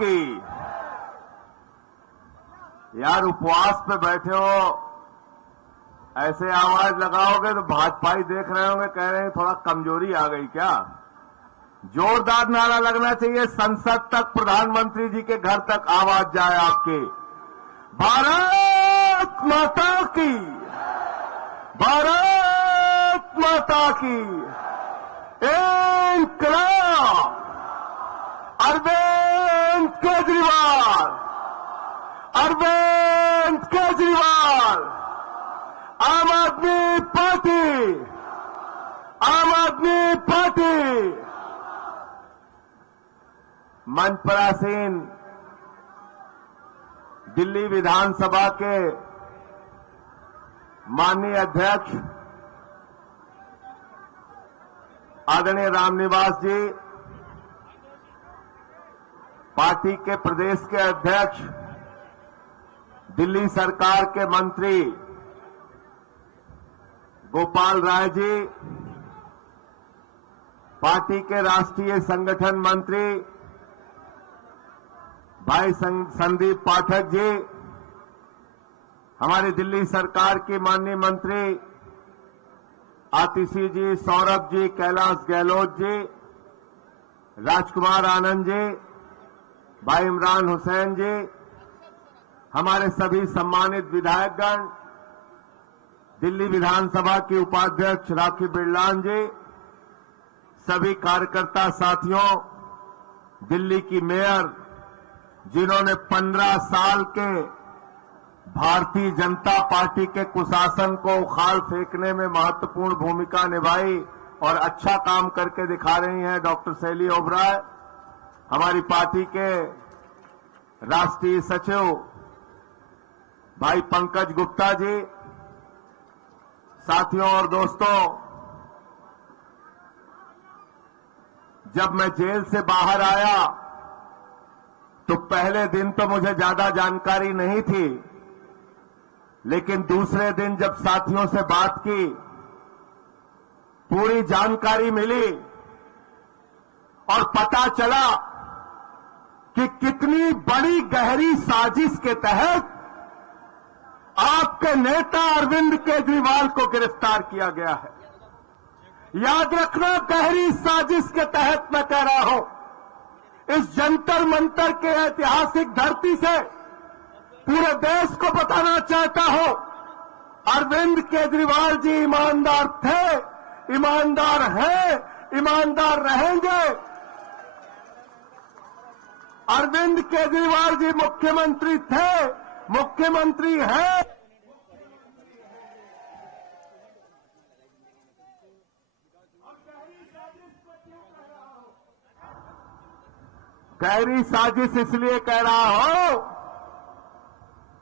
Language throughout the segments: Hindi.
की। यार उपवास पे बैठे हो, ऐसे आवाज लगाओगे तो भाजपाई देख रहे होंगे, कह रहे हैं थोड़ा कमजोरी आ गई क्या। जोरदार नारा लगना चाहिए, संसद तक, प्रधानमंत्री जी के घर तक आवाज जाए आपकी। भारत माता की, भारत माता की। इंकलाब अरविंद केजरीवाल, अरविंद केजरीवाल। आम आदमी पार्टी, आम आदमी पार्टी। मंच पर आसीन दिल्ली विधानसभा के माननीय अध्यक्ष आदरणीय रामनिवास जी, पार्टी के प्रदेश के अध्यक्ष, दिल्ली सरकार के मंत्री गोपाल राय जी, पार्टी के राष्ट्रीय संगठन मंत्री भाई संदीप पाठक जी, हमारी दिल्ली सरकार की माननीय मंत्री आतिशी जी, सौरभ जी, कैलाश गहलोत जी, राजकुमार आनंद जी, भाई इमरान हुसैन जी, हमारे सभी सम्मानित विधायकगण, दिल्ली विधानसभा की उपाध्यक्ष राखी बिरलान जी, सभी कार्यकर्ता साथियों, दिल्ली की मेयर जिन्होंने 15 साल के भारतीय जनता पार्टी के कुशासन को उखाड़ फेंकने में महत्वपूर्ण भूमिका निभाई और अच्छा काम करके दिखा रही हैं, डॉक्टर शैली ओबराय, हमारी पार्टी के राष्ट्रीय सचिव भाई पंकज गुप्ता जी, साथियों और दोस्तों, जब मैं जेल से बाहर आया तो पहले दिन तो मुझे ज्यादा जानकारी नहीं थी, लेकिन दूसरे दिन जब साथियों से बात की, पूरी जानकारी मिली और पता चला कि कितनी बड़ी गहरी साजिश के तहत आपके नेता अरविंद केजरीवाल को गिरफ्तार किया गया है। याद रखना, गहरी साजिश के तहत मैं कह रहा हूं, इस जंतर मंतर के ऐतिहासिक धरती से पूरे देश को बताना चाहता हूं, अरविंद केजरीवाल जी ईमानदार थे, ईमानदार हैं, ईमानदार रहेंगे। अरविंद केजरीवाल जी मुख्यमंत्री थे, मुख्यमंत्री हैं। गहरी साजिश इसलिए कह रहा हूं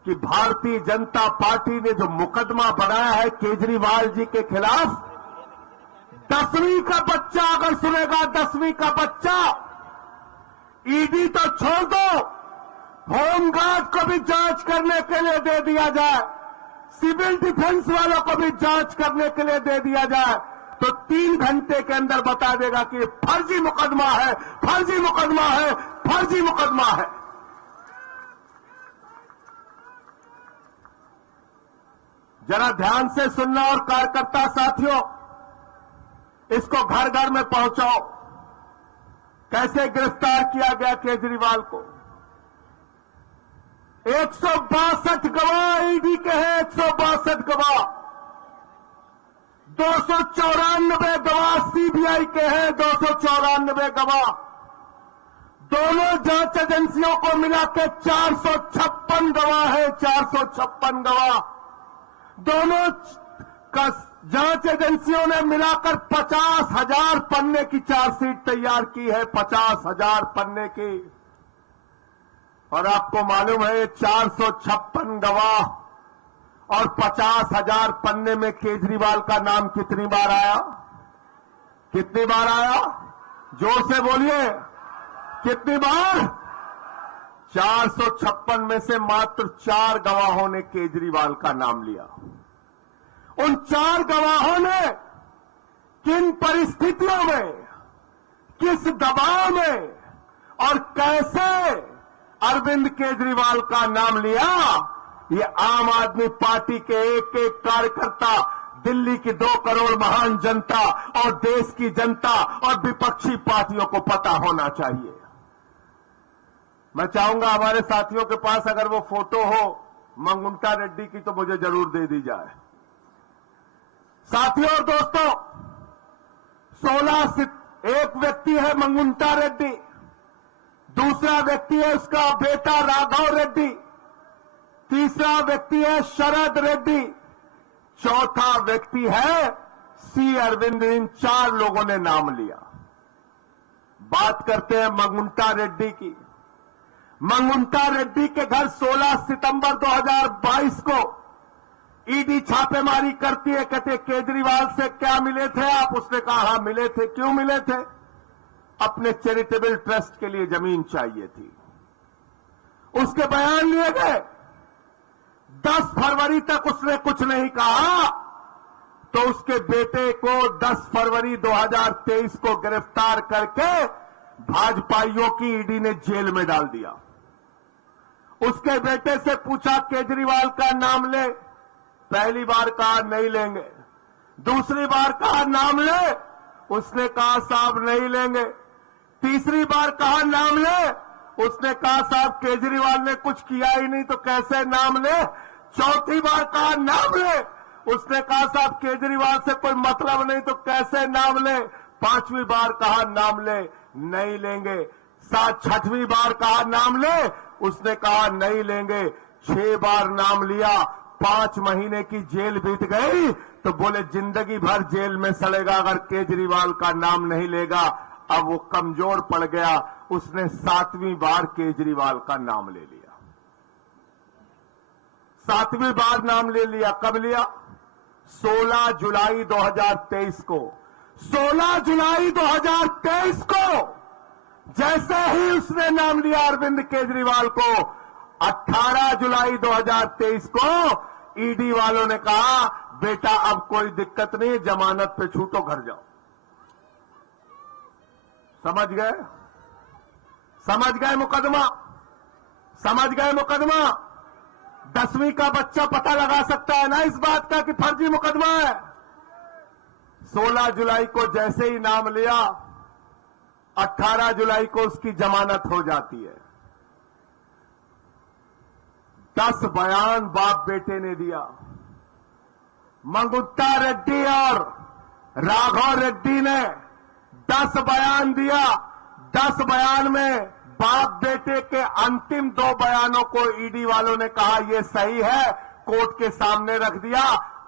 कि भारतीय जनता पार्टी ने जो मुकदमा बनाया है केजरीवाल जी के खिलाफ, 10वीं का बच्चा अगर सुनेगा, 10वीं का बच्चा, ईडी तो छोड़ दो, होमगार्ड को भी जांच करने के लिए दे दिया जाए, सिविल डिफेंस वालों को भी जांच करने के लिए दे दिया जाए, तो 3 घंटे के अंदर बता देगा कि ये फर्जी मुकदमा है, फर्जी मुकदमा है, फर्जी मुकदमा है। जरा ध्यान से सुनना और कार्यकर्ता साथियों, इसको घर घर में पहुंचाओ। कैसे गिरफ्तार किया गया केजरीवाल को? 162 गवाह ईडी के हैं, 162 गवाह, 294 गवाह सीबीआई के हैं, 294 गवाह, दोनों जांच एजेंसियों को मिला के 456 गवाह है, 456 गवाह, दोनों का जांच एजेंसियों ने मिलाकर 50,000 पन्ने की चार्जशीट तैयार की है, 50,000 पन्ने की। और आपको मालूम है 456 गवाह और 50,000 पन्ने में केजरीवाल का नाम कितनी बार आया? कितनी बार आया? जोर से बोलिए, कितनी बार? 456 में से मात्र 4 गवाहों ने केजरीवाल का नाम लिया। उन 4 गवाहों ने किन परिस्थितियों में, किस दबाव में और कैसे अरविंद केजरीवाल का नाम लिया, ये आम आदमी पार्टी के एक एक कार्यकर्ता, दिल्ली की 2 करोड़ महान जनता और देश की जनता और विपक्षी पार्टियों को पता होना चाहिए। मैं चाहूंगा हमारे साथियों के पास अगर वो फोटो हो मंगुंटा रेड्डी की तो मुझे जरूर दे दी जाए। साथियों और दोस्तों, एक व्यक्ति है मंगुंटा रेड्डी, दूसरा व्यक्ति है उसका बेटा राघव रेड्डी, तीसरा व्यक्ति है शरद रेड्डी, चौथा व्यक्ति है सी अरविंद। इन 4 लोगों ने नाम लिया। बात करते हैं मंगुंटा रेड्डी की। मंगुंटा रेड्डी के घर 16 सितंबर 2022 को ईडी छापेमारी करती है। कहते केजरीवाल से क्या मिले थे आप? उसने कहा हां मिले थे। क्यों मिले थे? अपने चैरिटेबल ट्रस्ट के लिए जमीन चाहिए थी। उसके बयान लिए गए। 10 फरवरी तक उसने कुछ नहीं कहा तो उसके बेटे को 10 फरवरी 2023 को गिरफ्तार करके भाजपाइयों की ईडी ने जेल में डाल दिया। उसके बेटे से पूछा केजरीवाल का नाम ले, पहली बार कहा नहीं लेंगे, दूसरी बार कहा नाम ले, उसने कहा साहब नहीं लेंगे, तीसरी बार कहा नाम ले, उसने कहा साहब केजरीवाल ने कुछ किया ही नहीं तो कैसे नाम ले, चौथी बार कहा नाम ले, उसने कहा साहब केजरीवाल से कोई मतलब नहीं तो कैसे नाम ले, पांचवी बार कहा नाम ले, नहीं लेंगे, 6वीं बार कहा नाम ले, उसने कहा नहीं लेंगे, 6 बार नाम लिया, 5 महीने की जेल बीत गई तो बोले जिंदगी भर जेल में सड़ेगा अगर केजरीवाल का नाम नहीं लेगा। अब वो कमजोर पड़ गया, उसने 7वीं बार केजरीवाल का नाम ले लिया। 7वीं बार नाम ले लिया। कब लिया? 16 जुलाई 2023 को। 16 जुलाई 2023 को जैसे ही उसने नाम लिया अरविंद केजरीवाल को, 18 जुलाई 2023 को ईडी वालों ने कहा बेटा अब कोई दिक्कत नहीं, जमानत पे छूटो, घर जाओ। समझ गए? समझ गए मुकदमा? समझ गए मुकदमा? 10वीं का बच्चा पता लगा सकता है ना इस बात का कि फर्जी मुकदमा है। 16 जुलाई को जैसे ही नाम लिया, 18 जुलाई को उसकी जमानत हो जाती है। 10 बयान बाप बेटे ने दिया। मंगुंटा रेड्डी और राघव रेड्डी ने 10 बयान दिया। 10 बयान में बाप बेटे के अंतिम 2 बयानों को ईडी वालों ने कहा यह सही है, कोर्ट के सामने रख दिया।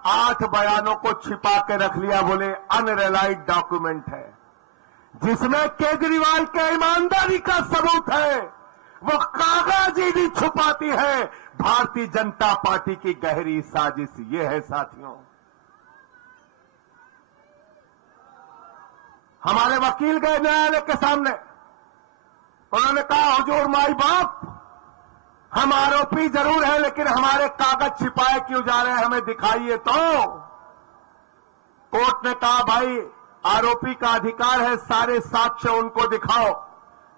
8 बयानों को छिपा के रख लिया, बोले अनरिलाइड डॉक्यूमेंट है, जिसमें केजरीवाल के ईमानदारी का सबूत है। वो कागज ईडी छुपाती है। भारतीय जनता पार्टी की गहरी साजिश ये है साथियों। हमारे वकील गए न्यायालय के सामने, उन्होंने कहा हुजूर माई बाप, हम आरोपी जरूर हैं लेकिन हमारे कागज छिपाए क्यों जा रहे हैं, हमें दिखाइए तो। कोर्ट ने कहा भाई आरोपी का अधिकार है, सारे साक्ष्य उनको दिखाओ।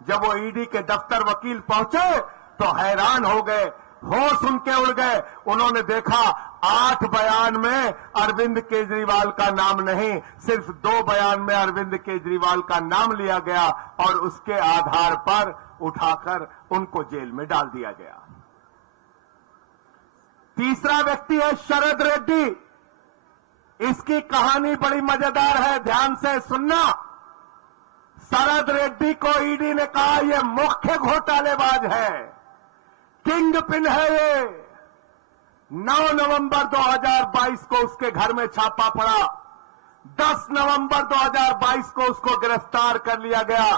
जब वो ईडी के दफ्तर वकील पहुंचे तो हैरान हो गए, होश उनके उड़ गए। उन्होंने देखा 8 बयान में अरविंद केजरीवाल का नाम नहीं, सिर्फ 2 बयान में अरविंद केजरीवाल का नाम लिया गया और उसके आधार पर उठाकर उनको जेल में डाल दिया गया। तीसरा व्यक्ति है शरद रेड्डी। इसकी कहानी बड़ी मजेदार है, ध्यान से सुनना। शरद रेड्डी को ईडी ने कहा यह मुख्य घोटालेबाज है, किंग पिन है ये। 9 नवंबर 2022 को उसके घर में छापा पड़ा। 10 नवंबर 2022 को उसको गिरफ्तार कर लिया गया।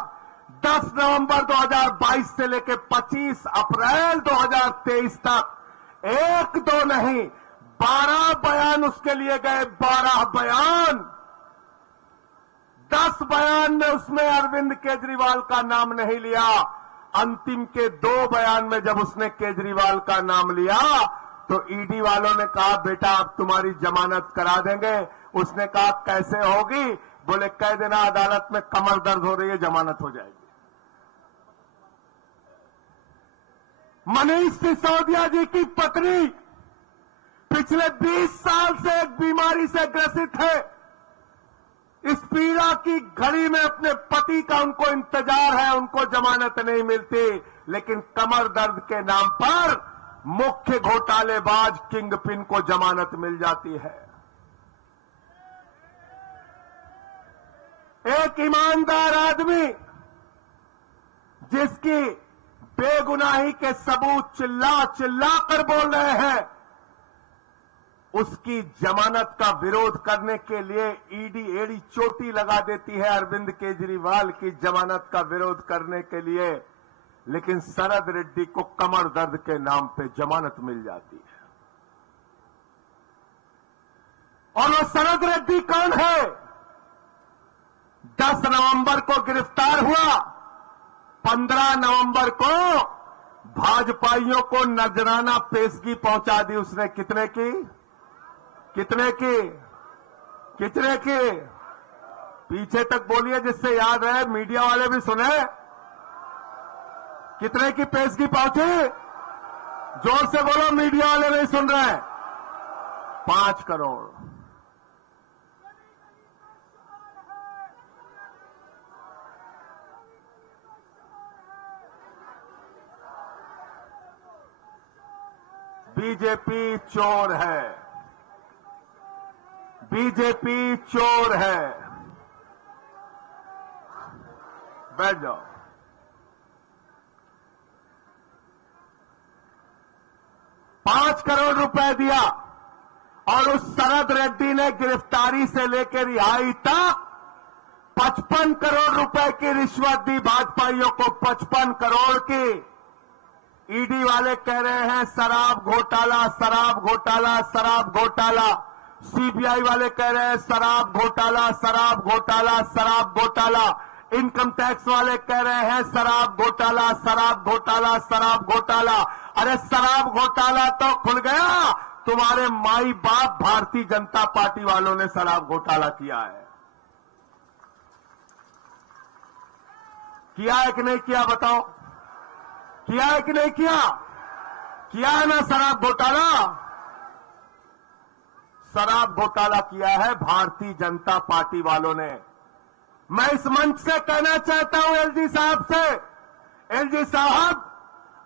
10 नवंबर 2022 से लेकर 25 अप्रैल 2023 तक 1-2 नहीं 12 बयान उसके लिए गए। 12 बयान। 10 बयान में उसने अरविंद केजरीवाल का नाम नहीं लिया। अंतिम के 2 बयान में जब उसने केजरीवाल का नाम लिया तो ईडी वालों ने कहा बेटा अब तुम्हारी जमानत करा देंगे। उसने कहा कैसे होगी? बोले कह देना अदालत में कमर दर्द हो रही है, जमानत हो जाएगी। मनीष सिसोदिया जी की पत्नी पिछले 20 साल से एक बीमारी से ग्रसित है। इस पीड़ा की घड़ी में अपने पति का उनको इंतजार है, उनको जमानत नहीं मिलती, लेकिन कमर दर्द के नाम पर मुख्य घोटालेबाज किंगपिन को जमानत मिल जाती है। एक ईमानदार आदमी जिसकी बेगुनाही के सबूत चिल्ला चिल्ला कर बोल रहे हैं, उसकी जमानत का विरोध करने के लिए ईडी एड़ी चोटी लगा देती है अरविंद केजरीवाल की जमानत का विरोध करने के लिए, लेकिन शरद रेड्डी को कमर दर्द के नाम पे जमानत मिल जाती है। और वो शरद रेड्डी कौन है? 10 नवंबर को गिरफ्तार हुआ, 15 नवंबर को भाजपाइयों को नजराना पेशगी पहुंचा दी उसने। कितने की? पीछे तक बोलिए जिससे याद रहे, मीडिया वाले भी सुने। कितने की पेशगी पहुंची? जोर से बोलो, मीडिया वाले नहीं सुन रहे। 5 करोड़। बीजेपी चोर है, बीजेपी चोर है। बैठ जाओ। ₹5 करोड़ दिया और उस शरद रेड्डी ने गिरफ्तारी से लेकर रिहाई तक 55 करोड़ रुपए की रिश्वत दी भाजपाइयों को। 55 करोड़ की। ईडी वाले कह रहे हैं शराब घोटाला, शराब घोटाला, शराब घोटाला। सीबीआई वाले कह रहे हैं शराब घोटाला, शराब घोटाला, शराब घोटाला। इनकम टैक्स वाले कह रहे हैं शराब घोटाला, शराब घोटाला, शराब घोटाला। अरे शराब घोटाला तो खुल गया, तुम्हारे माई बाप भारतीय जनता पार्टी वालों ने शराब घोटाला किया है। किया है कि नहीं किया? बताओ, किया है कि नहीं किया? किया है ना शराब घोटाला? शराब घोटाला किया है भारतीय जनता पार्टी वालों ने। मैं इस मंच से कहना चाहता हूं एलजी साहब से, एलजी साहब,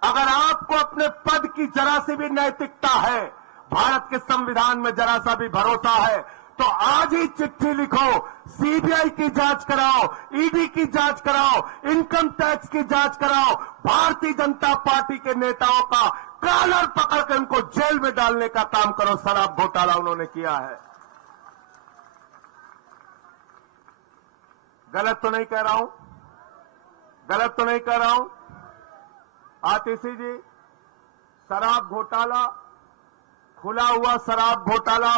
अगर आपको अपने पद की जरा सी भी नैतिकता है, भारत के संविधान में जरा सा भी भरोसा है, तो आज ही चिट्ठी लिखो, सीबीआई की जांच कराओ, ईडी की जांच कराओ, इनकम टैक्स की जांच कराओ, भारतीय जनता पार्टी के नेताओं का कॉलर पकड़कर उनको जेल में डालने का काम करो। शराब घोटाला उन्होंने किया है। गलत तो नहीं कह रहा हूं, गलत तो नहीं कह रहा हूं। आतिशी जी, शराब घोटाला, खुला हुआ शराब घोटाला,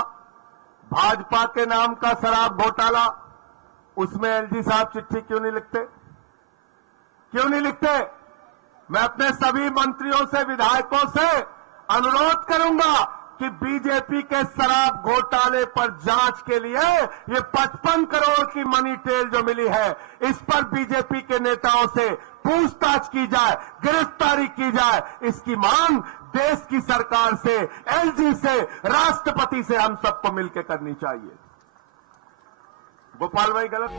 भाजपा के नाम का शराब घोटाला, उसमें एलजी साहब चिट्ठी क्यों नहीं लिखते? क्यों नहीं लिखते? मैं अपने सभी मंत्रियों से, विधायकों से अनुरोध करूंगा कि बीजेपी के शराब घोटाले पर जांच के लिए ये 55 करोड़ की मनी टेल जो मिली है, इस पर बीजेपी के नेताओं से पूछताछ की जाए, गिरफ्तारी की जाए। इसकी मांग देश की सरकार से, एलजी से, राष्ट्रपति से हम सबको मिलकर करनी चाहिए। गोपाल भाई गलत